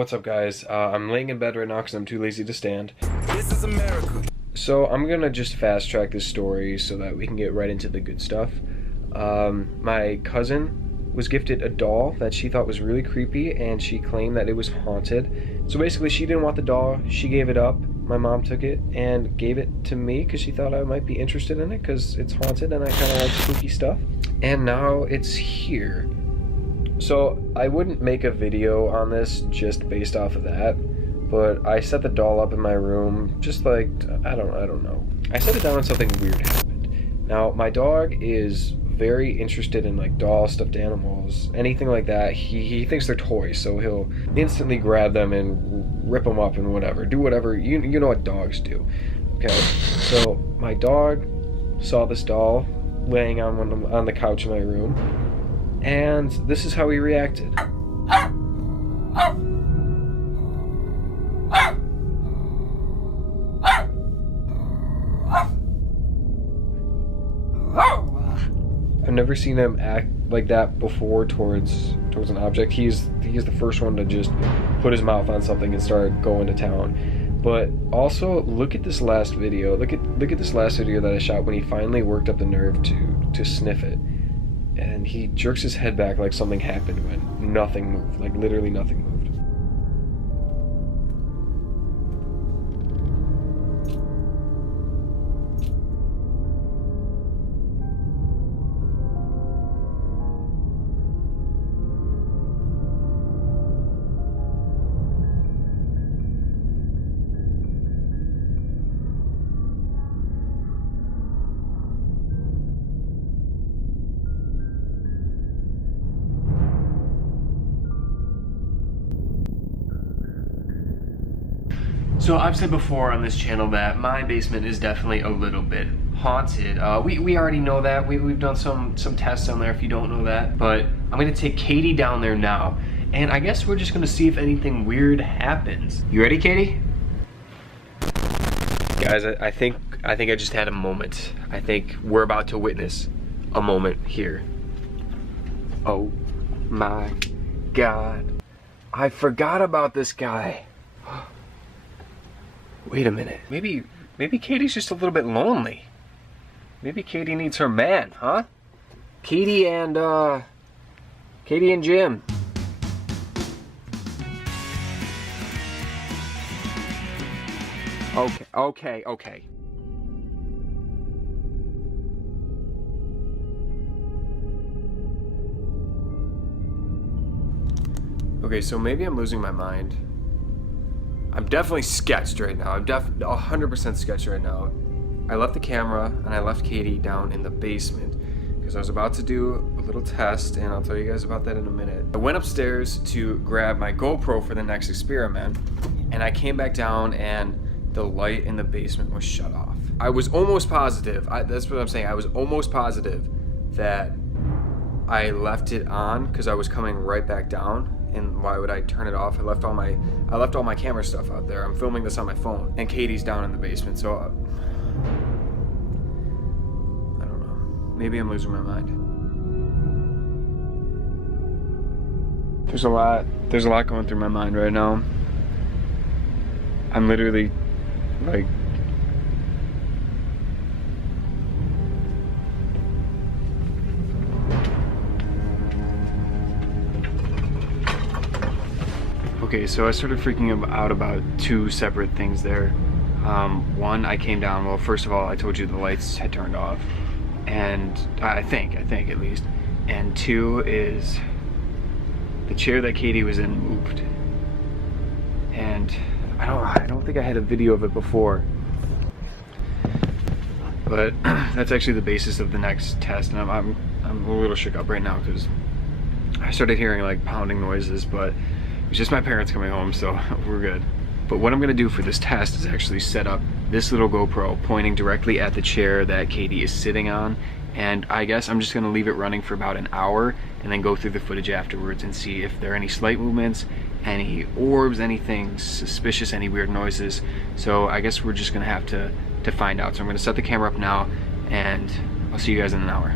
What's up, guys? I'm laying in bed right now because I'm too lazy to stand. This is America. So I'm gonna just fast track this story so that we can get right into the good stuff. My cousin was gifted a doll that she thought was really creepy, and she claimed that it was haunted. So basically, she didn't want the doll. She gave it up. My mom took it and gave it to me because she thought I might be interested in it because it's haunted and I kind of like spooky stuff. And now it's here. So I wouldn't make a video on this just based off of that, but I set the doll up in my room just like, I don't know. I set it down and something weird happened. Now, my dog is very interested in like dolls, stuffed animals, anything like that. He thinks they're toys, so he'll instantly grab them and rip them up and whatever. Do whatever, you know what dogs do. Okay, so my dog saw this doll laying on the couch in my room, and this is how he reacted. I've never seen him act like that before towards an object. He's the first one to just put his mouth on something and start going to town. But also, look at this last video. Look at this last video that I shot when he finally worked up the nerve to sniff it. And he jerks his head back like something happened when nothing moved, like literally nothing moved. So I've said before on this channel that my basement is definitely a little bit haunted. We already know that. We've done some tests on there if you don't know that. But I'm gonna take Katie down there now, and I guess we're just gonna see if anything weird happens. You ready, Katie? Guys, I think I just had a moment. I think we're about to witness a moment here. Oh my God. I forgot about this guy. Wait a minute. Maybe Katie's just a little bit lonely. Maybe Katie needs her man, huh? Katie and Jim. Okay. Okay, so maybe I'm losing my mind. I'm definitely sketched right now. I'm 100% sketched right now. I left the camera and I left Katie down in the basement because I was about to do a little test, and I'll tell you guys about that in a minute. I went upstairs to grab my GoPro for the next experiment, and I came back down and the light in the basement was shut off. I was almost positive, that's what I'm saying, I was almost positive that I left it on because I was coming right back down. And why would I turn it off? I left all my camera stuff out there. I'm filming this on my phone, and Katie's down in the basement, so I don't know. Maybe I'm losing my mind. There's a lot going through my mind right now. I'm literally like, okay, so I started freaking out about two separate things there. One, I came down, well, first of all, I told you the lights had turned off, and I think at least. And two is the chair that Katie was in moved. And I don't think I had a video of it before. But that's actually the basis of the next test, and I'm a little shook up right now because I started hearing like pounding noises, but it's just my parents coming home, so we're good. But what I'm gonna do for this test is actually set up this little GoPro pointing directly at the chair that Katie is sitting on, and I guess I'm just gonna leave it running for about an hour and then go through the footage afterwards and see if there are any slight movements, any orbs, anything suspicious, any weird noises. So I guess we're just gonna have to find out. So I'm gonna set the camera up now, and I'll see you guys in an hour.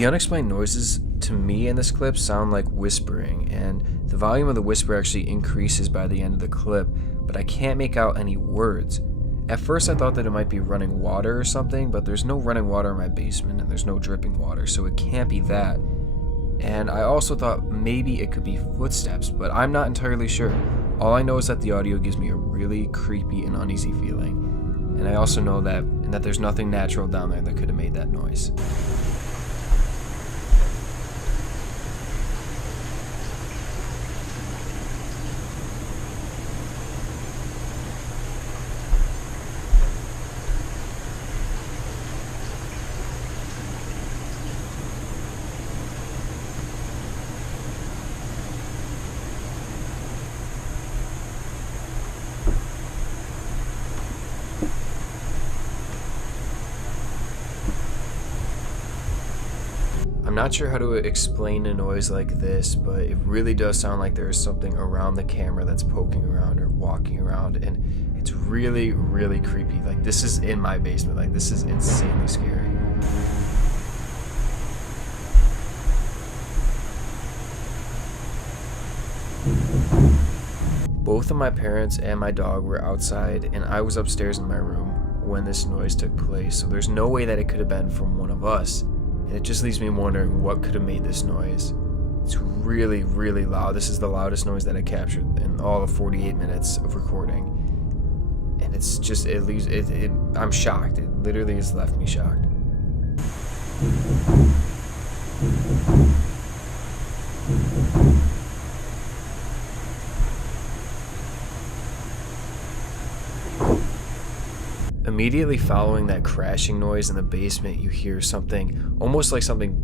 The unexplained noises to me in this clip sound like whispering, and the volume of the whisper actually increases by the end of the clip, but I can't make out any words. At first I thought that it might be running water or something, but there's no running water in my basement and there's no dripping water, so it can't be that. And I also thought maybe it could be footsteps, but I'm not entirely sure. All I know is that the audio gives me a really creepy and uneasy feeling. And I also know that there's nothing natural down there that could have made that noise. I'm not sure how to explain a noise like this, but it really does sound like there is something around the camera that's poking around or walking around, and it's really, really creepy. Like, this is in my basement. Like, this is insanely scary. Both of my parents and my dog were outside, and I was upstairs in my room when this noise took place, so there's no way that it could have been from one of us. And it just leaves me wondering what could have made this noise. It's really, really loud. This is the loudest noise that I captured in all of 48 minutes of recording. And it's just, I'm shocked. It literally has left me shocked. Immediately following that crashing noise in the basement, you hear something, almost like something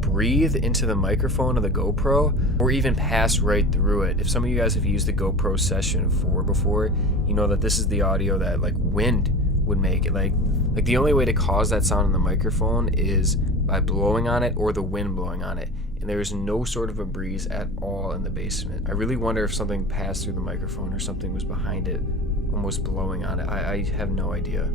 breathe into the microphone of the GoPro, or even pass right through it. If some of you guys have used the GoPro Session 4 before, you know that this is the audio that like wind would make it. Like the only way to cause that sound in the microphone is by blowing on it or the wind blowing on it. And there is no sort of a breeze at all in the basement. I really wonder if something passed through the microphone or something was behind it, almost blowing on it. I have no idea.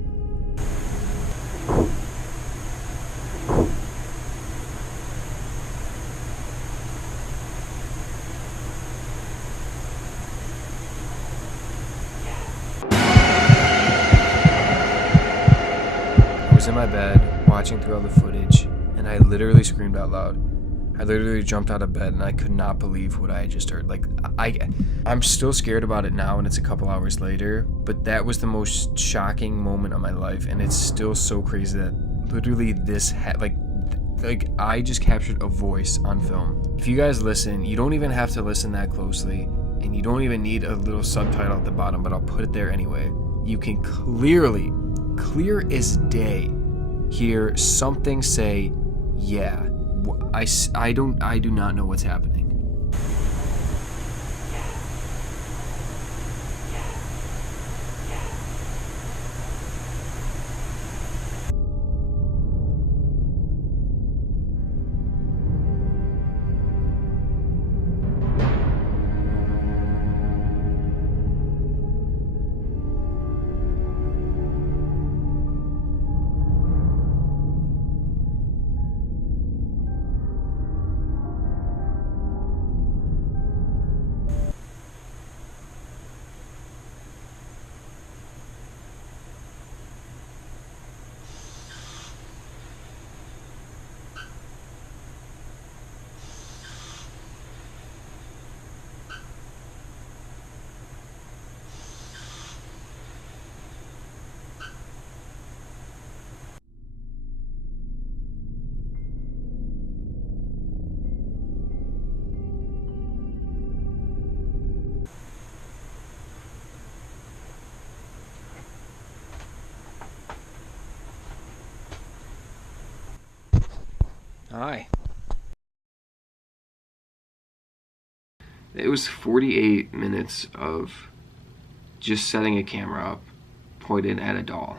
I was in my bed watching through all the footage, and I literally screamed out loud. I literally jumped out of bed and I could not believe what I had just heard. Like, I'm still scared about it now, and it's a couple hours later, but that was the most shocking moment of my life, and it's still so crazy that literally this like I just captured a voice on film. If you guys listen, you don't even have to listen that closely, and you don't even need a little subtitle at the bottom, but I'll put it there anyway. You can clearly, clear as day, hear something say, "Yeah." I do not know what's happening. Hi. It was 48 minutes of just setting a camera up pointed at a doll,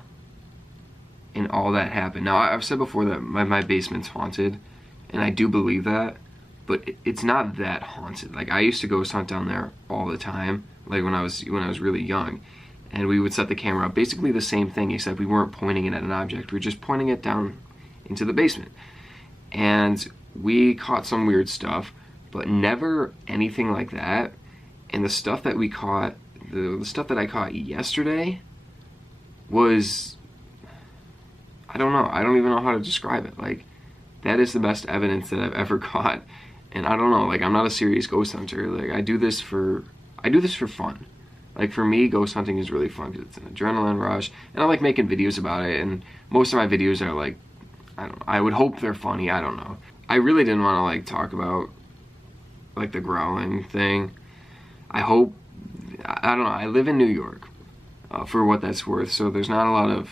and all that happened. Now, I've said before that my basement's haunted, and I do believe that, but it's not that haunted. Like, I used to ghost hunt down there all the time, like when I was really young, and we would set the camera up, basically the same thing, except we weren't pointing it at an object, we were just pointing it down into the basement. and we caught some weird stuff, but never anything like that. And the stuff that we caught, the stuff that I caught yesterday was, I don't know, I don't even know how to describe it. Like, that is the best evidence that I've ever caught. And I don't know, like, I'm not a serious ghost hunter. Like, I do this for fun. Like, for me, ghost hunting is really fun because it's an adrenaline rush, and I like making videos about it. And most of my videos are like, I would hope they're funny. I don't know. I really didn't want to like talk about like the growling thing. I don't know. I live in New York, for what that's worth. So there's not a lot of,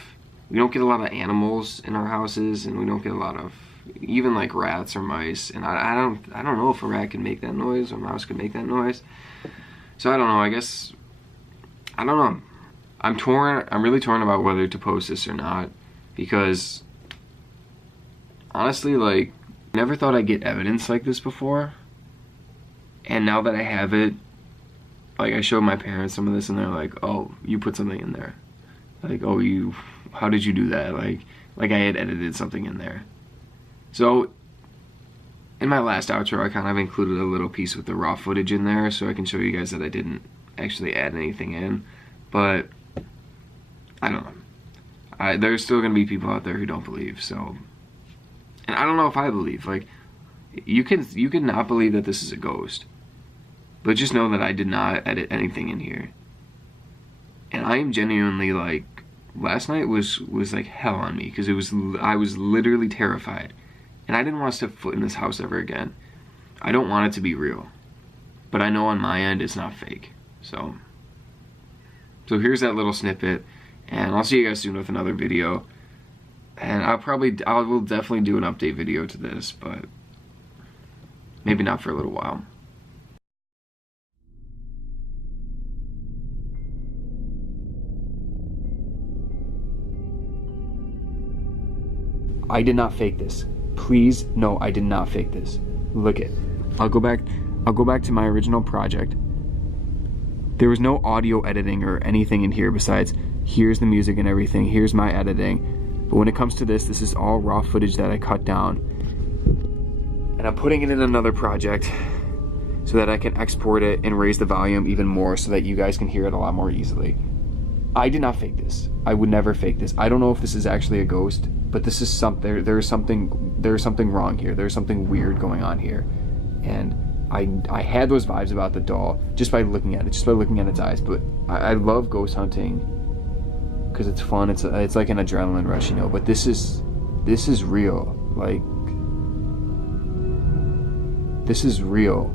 we don't get a lot of animals in our houses, and we don't get a lot of even like rats or mice. And I don't know if a rat can make that noise or a mouse can make that noise. So I don't know. I guess, I don't know. I'm torn. I'm really torn about whether to post this or not, because honestly, like, never thought I'd get evidence like this before. And now that I have it, like, I showed my parents some of this and they're like, oh, you put something in there. Like, oh, how did you do that? Like I had edited something in there. So, in my last outro, I kind of included a little piece with the raw footage in there so I can show you guys that I didn't actually add anything in. But, I don't know. There's still going to be people out there who don't believe, so. And I don't know if I believe. Like, you can not believe that this is a ghost, but just know that I did not edit anything in here. And I am genuinely, like, last night was like hell on me, because I was literally terrified. And I didn't want to step foot in this house ever again. I don't want it to be real, but I know on my end it's not fake. So here's that little snippet, and I'll see you guys soon with another video. And I will definitely do an update video to this, but maybe not for a little while. I did not fake this. Please, no, I did not fake this. Look it. I'll go back to my original project. There was no audio editing or anything in here besides here's the music and everything, here's my editing. But when it comes to this is all raw footage that I cut down. And I'm putting it in another project so that I can export it and raise the volume even more so that you guys can hear it a lot more easily. I did not fake this. I would never fake this. I don't know if this is actually a ghost, but this is something, there's something wrong here. There's something weird going on here. And I had those vibes about the doll just by looking at it, just by looking at its eyes. But I love ghost hunting because it's fun. It's like an adrenaline rush, you know. But this is real. Like, this is real.